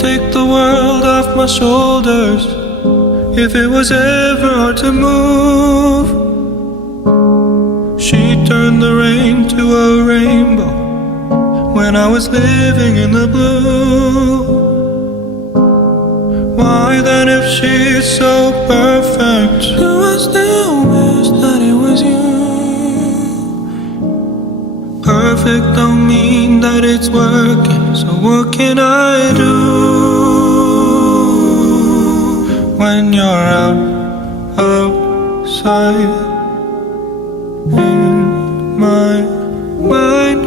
take the world off my shoulders. If it was ever hard to move, she turned the rain to a rainbow when I was living in the blue. Why then, if she's so perfect, do I still wish that it was you? Perfect don't mean that it's working, so what can I do when you're outside in my mind?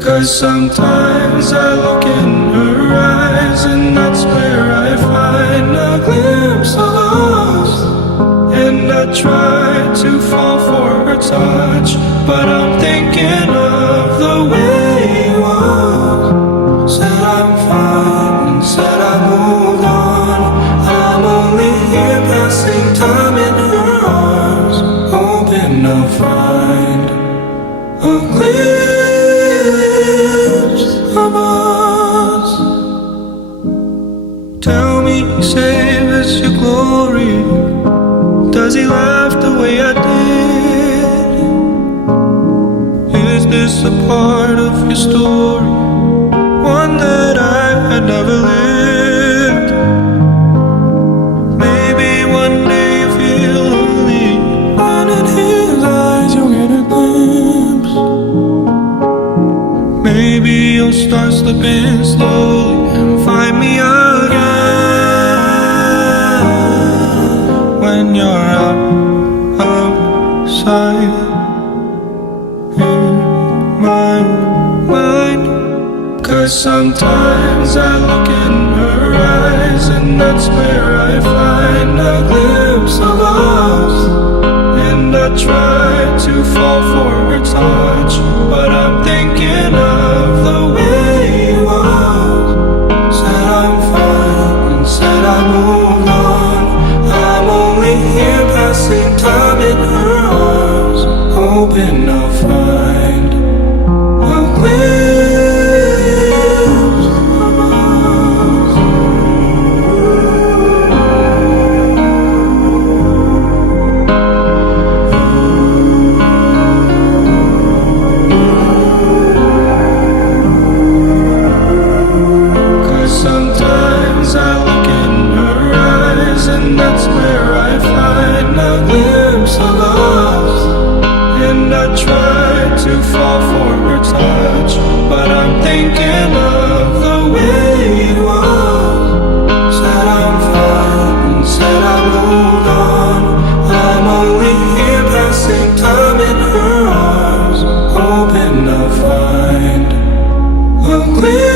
'Cause sometimes I look in her eyes, and that's where I find a glimpse of us. And I try to fall for her touch, but I'm thinking of the way he was. Said I'm fine, said I moved on. I'm only here passing time in her arms, hoping I'll find a glimpse of us. Tell me, save us your glory. Does he laugh the way I did? Is this a part of your story, one that I had never lived? Maybe one day you feel lonely, and in his eyes you'll get a glimpse. Maybe you'll start slipping slowly and find me again when you're outside in my mind. 'Cause sometimes I look in her eyes, and that's where I find a glimpse of us. And I try to fall for her touch, but I'm thinking of the way he was. Said I'm fine, and said I moved on. I'm only here passing time in her arms, hoping I'll find a glimpse of us. 'Cause sometimes I look in her eyes, and that's where I find a glimpse of us. And I try to fall for her touch, but I'm thinking of the way he was. Said I'm fine, and said I moved on. I'm only here passing time in her arms, hoping I'll find a glimpse